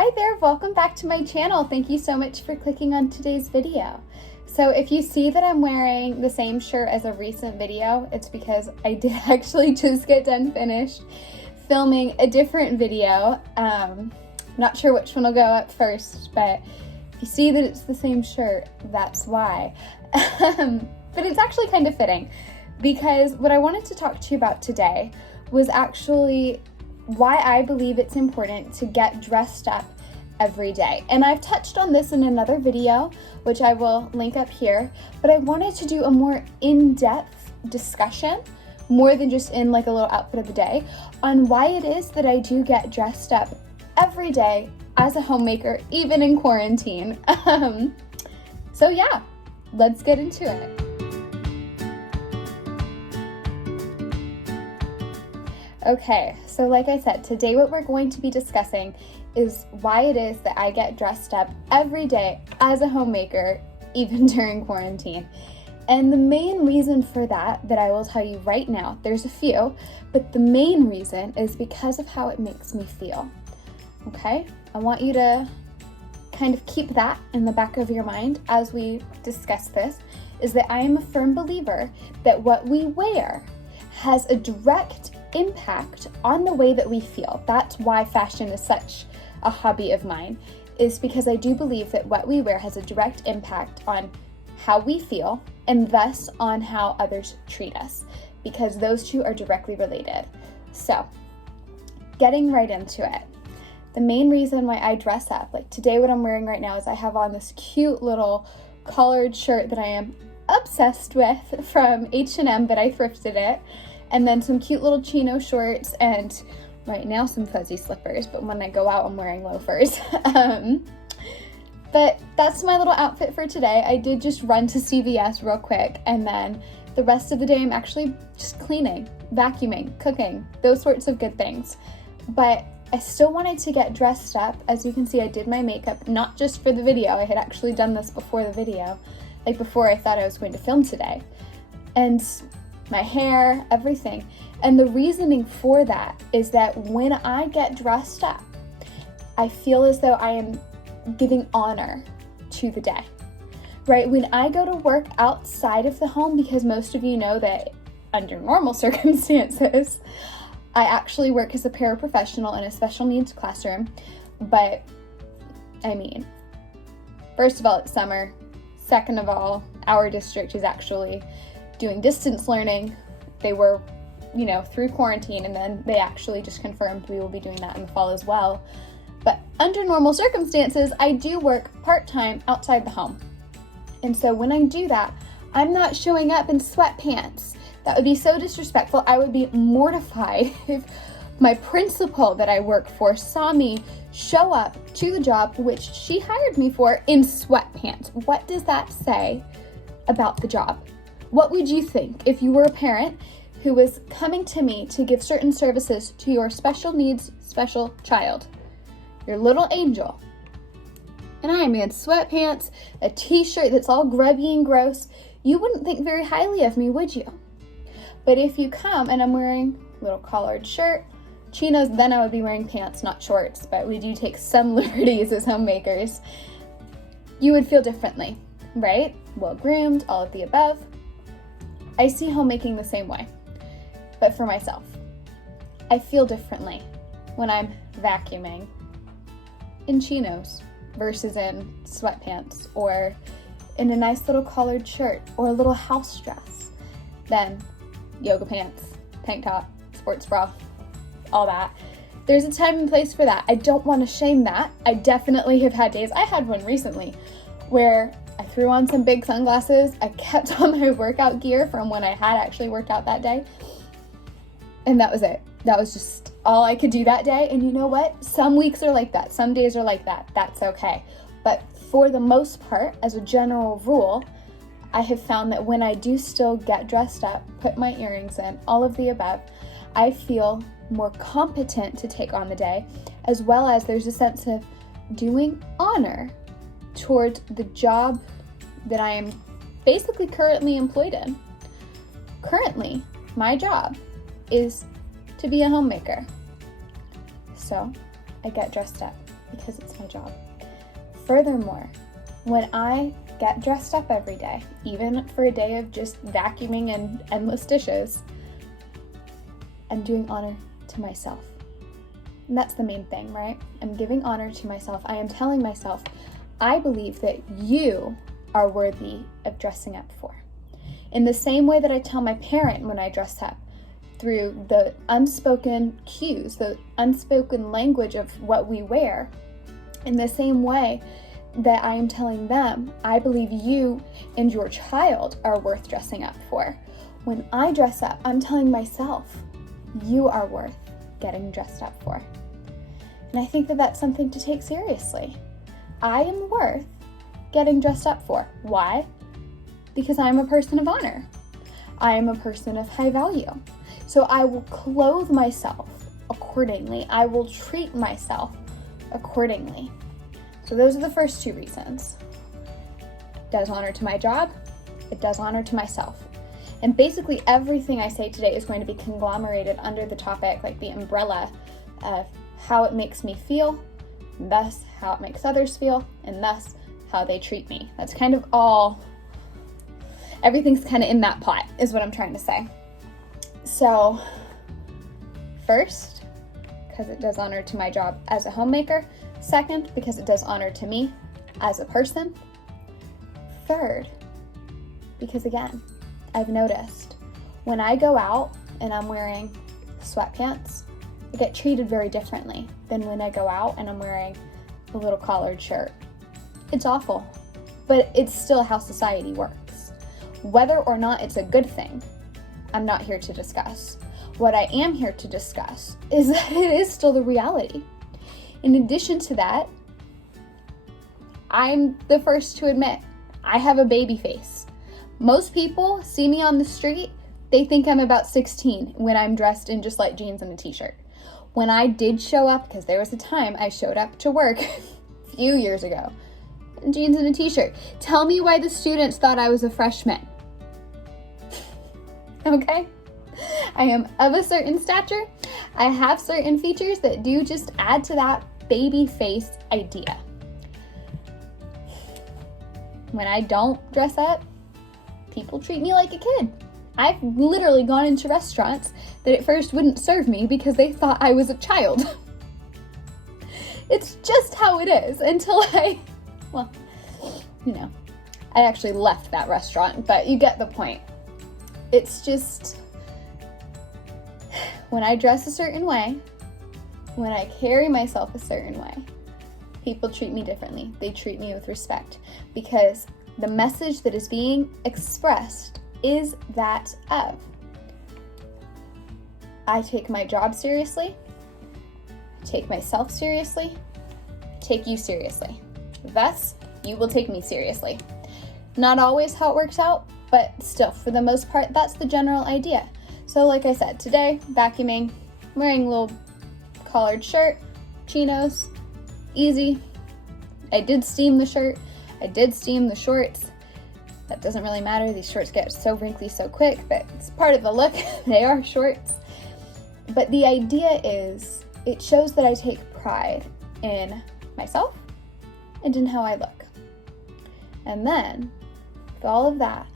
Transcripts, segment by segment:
Hi there, welcome back to my channel. Thank you so much for clicking on today's video. So if you see that I'm wearing the same shirt as a recent video, it's because I did actually just get done finished filming a different video. Not sure which one will go up first, but if you see that it's the same shirt, that's why. But it's actually kind of fitting because what I wanted to talk to you about today was actually why I believe it's important to get dressed up every day. And I've touched on this in another video, which I will link up here, but I wanted to do a more in-depth discussion, more than just in like a little outfit of the day, on why it is that I do get dressed up every day as a homemaker, even in quarantine. So yeah, let's get into it. Okay, so like I said, today what we're going to be discussing is why it is that I get dressed up every day as a homemaker, even during quarantine. And the main reason for that I will tell you right now, there's a few, but the main reason is because of how it makes me feel. Okay, I want you to kind of keep that in the back of your mind as we discuss this, is that I am a firm believer that what we wear has a direct impact on the way that we feel. That's why fashion is such a hobby of mine, is because I do believe that what we wear has a direct impact on how we feel and thus on how others treat us, because those two are directly related. So, getting right into it. The main reason why I dress up, like today what I'm wearing right now is I have on this cute little collared shirt that I am obsessed with from H&M, but I thrifted it. And then some cute little chino shorts and right now some fuzzy slippers, but when I go out I'm wearing loafers. But that's my little outfit for today. I did just run to CVS real quick, and then the rest of the day I'm actually just cleaning, vacuuming, cooking, those sorts of good things. But I still wanted to get dressed up. As you can see, I did my makeup, not just for the video. I had actually done this before the video, like before I thought I was going to film today. And my hair, everything. And the reasoning for that is that when I get dressed up, I feel as though I am giving honor to the day, right? When I go to work outside of the home, because most of you know that under normal circumstances, I actually work as a paraprofessional in a special needs classroom. But I mean, first of all, it's summer. Second of all, our district is actually doing distance learning. They were, through quarantine, and then they actually just confirmed we will be doing that in the fall as well. But under normal circumstances, I do work part-time outside the home. And so when I do that, I'm not showing up in sweatpants. That would be so disrespectful. I would be mortified if my principal that I work for saw me show up to the job which she hired me for in sweatpants. What does that say about the job? What would you think if you were a parent who was coming to me to give certain services to your special needs special child, your little angel, and I am in sweatpants, a t-shirt that's all grubby and gross? You wouldn't think very highly of me, would you? But if you come and I'm wearing a little collared shirt, chinos, then I would be wearing pants, not shorts, but we do take some liberties as homemakers, you would feel differently, right? Well-groomed, all of the above. I see homemaking the same way, but for myself. I feel differently when I'm vacuuming in chinos versus in sweatpants or in a nice little collared shirt or a little house dress than yoga pants, tank top, sports bra, all that. There's a time and place for that. I don't want to shame that. I definitely have had days. I had one recently where I threw on some big sunglasses. I kept on my workout gear from when I had actually worked out that day. And that was it. That was just all I could do that day. And you know what? Some weeks are like that. Some days are like that. That's okay. But for the most part, as a general rule, I have found that when I do still get dressed up, put my earrings in, all of the above, I feel more competent to take on the day, as well as there's a sense of doing honor toward the job that I am basically currently employed in. Currently, my job is to be a homemaker. So I get dressed up because it's my job. Furthermore, when I get dressed up every day, even for a day of just vacuuming and endless dishes, I'm doing honor to myself. And that's the main thing, right? I'm giving honor to myself. I am telling myself, I believe that you are worthy of dressing up for. In the same way that I tell my parent when I dress up, through the unspoken cues, the unspoken language of what we wear, in the same way that I am telling them, I believe you and your child are worth dressing up for. When I dress up, I'm telling myself, you are worth getting dressed up for. And I think that that's something to take seriously. I am worth getting dressed up for. Why? Because I'm a person of honor. I am a person of high value. So I will clothe myself accordingly. I will treat myself accordingly. So those are the first two reasons. It does honor to my job. It does honor to myself. And basically everything I say today is going to be conglomerated under the topic, like the umbrella of how it makes me feel, and thus how it makes others feel, and thus how they treat me. That's kind of all, everything's kind of in that pot, is what I'm trying to say. So, first, because it does honor to my job as a homemaker. Second, because it does honor to me as a person. Third, because again, I've noticed when I go out and I'm wearing sweatpants, I get treated very differently than when I go out and I'm wearing a little collared shirt. It's awful, but it's still how society works. Whether or not it's a good thing, I'm not here to discuss. What I am here to discuss is that it is still the reality. In addition to that, I'm the first to admit I have a baby face. Most people see me on the street, they think I'm about 16 when I'm dressed in just like jeans and a t-shirt. When I did show up, because there was a time I showed up to work a few years ago, in jeans and a t-shirt. Tell me why the students thought I was a freshman. Okay? I am of a certain stature. I have certain features that do just add to that baby face idea. When I don't dress up, people treat me like a kid. I've literally gone into restaurants that at first wouldn't serve me because they thought I was a child. It's just how it is until I actually left that restaurant, but you get the point. It's just, when I dress a certain way, when I carry myself a certain way, people treat me differently. They treat me with respect because the message that is being expressed is that of, I take my job seriously, I take myself seriously, I take you seriously. Thus, you will take me seriously. Not always how it works out, but still, for the most part, that's the general idea. So like I said, today, vacuuming, wearing a little collared shirt, chinos, easy. I did steam the shirt, I did steam the shorts. That doesn't really matter, these shorts get so wrinkly so quick, but it's part of the look. They are shorts. But the idea is, it shows that I take pride in myself and in how I look. And then, with all of that,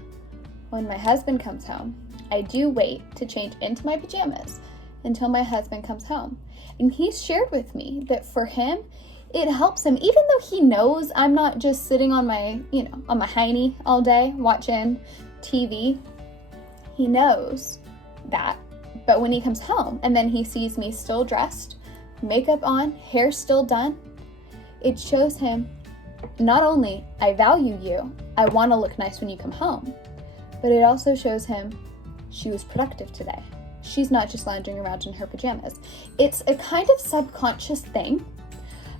when my husband comes home, I do wait to change into my pajamas until my husband comes home. And he's shared with me that for him, it helps him, even though he knows I'm not just sitting on my, on my hiney all day watching TV. He knows that. But when he comes home and then he sees me still dressed, makeup on, hair still done, it shows him not only I value you, I want to look nice when you come home, but it also shows him she was productive today. She's not just lounging around in her pajamas. It's a kind of subconscious thing,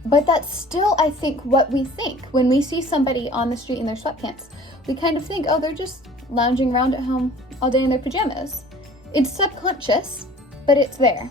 but that's still, I think, what we think. When we see somebody on the street in their sweatpants, we kind of think, oh, they're just lounging around at home all day in their pajamas. It's subconscious, but it's there.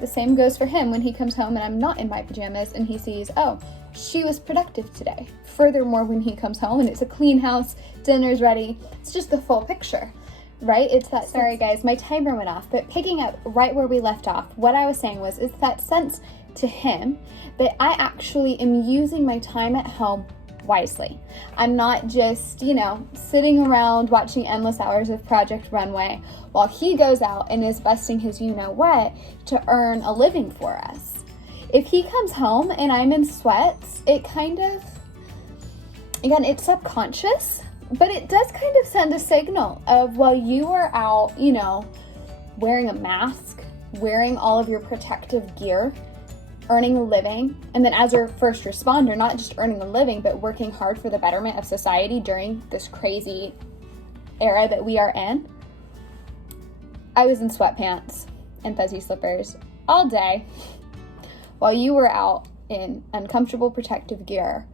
The same goes for him when he comes home and I'm not in my pajamas and he sees, oh, she was productive today. Furthermore, when he comes home and it's a clean house, dinner's ready, it's just the full picture, right? It's that, sorry guys, my timer went off, but picking up right where we left off, what I was saying was, it's that sense to him that I actually am using my time at home wisely. I'm not just, sitting around watching endless hours of Project Runway while he goes out and is busting his you-know-what to earn a living for us. If he comes home and I'm in sweats, it kind of, again, it's subconscious, but it does kind of send a signal of, while you are out, wearing a mask, wearing all of your protective gear, earning a living, and then as a first responder, not just earning a living, but working hard for the betterment of society during this crazy era that we are in. I was in sweatpants and fuzzy slippers all day while you were out in uncomfortable protective gear,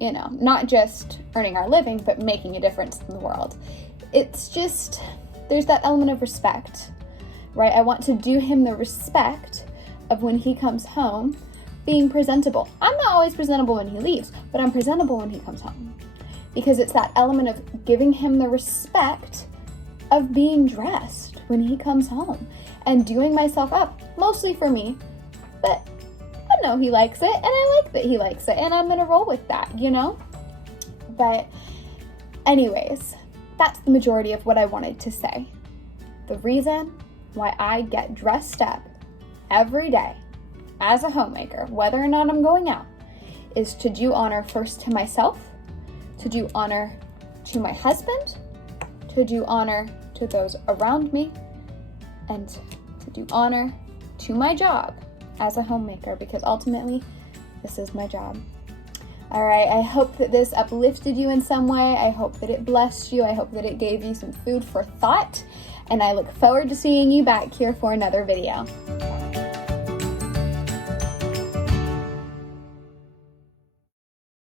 not just earning our living, but making a difference in the world. It's just, there's that element of respect, right? I want to do him the respect of, when he comes home, being presentable. I'm not always presentable when he leaves, but I'm presentable when he comes home, because it's that element of giving him the respect of being dressed when he comes home and doing myself up, mostly for me, but I know he likes it, and I like that he likes it, and I'm gonna roll with that, But anyways, that's the majority of what I wanted to say. The reason why I get dressed up every day as a homemaker, whether or not I'm going out, is to do honor first to myself, to do honor to my husband, to do honor to those around me, and to do honor to my job as a homemaker, because ultimately this is my job. All right, I hope that this uplifted you in some way. I hope that it blessed you. I hope that it gave you some food for thought, and I look forward to seeing you back here for another video.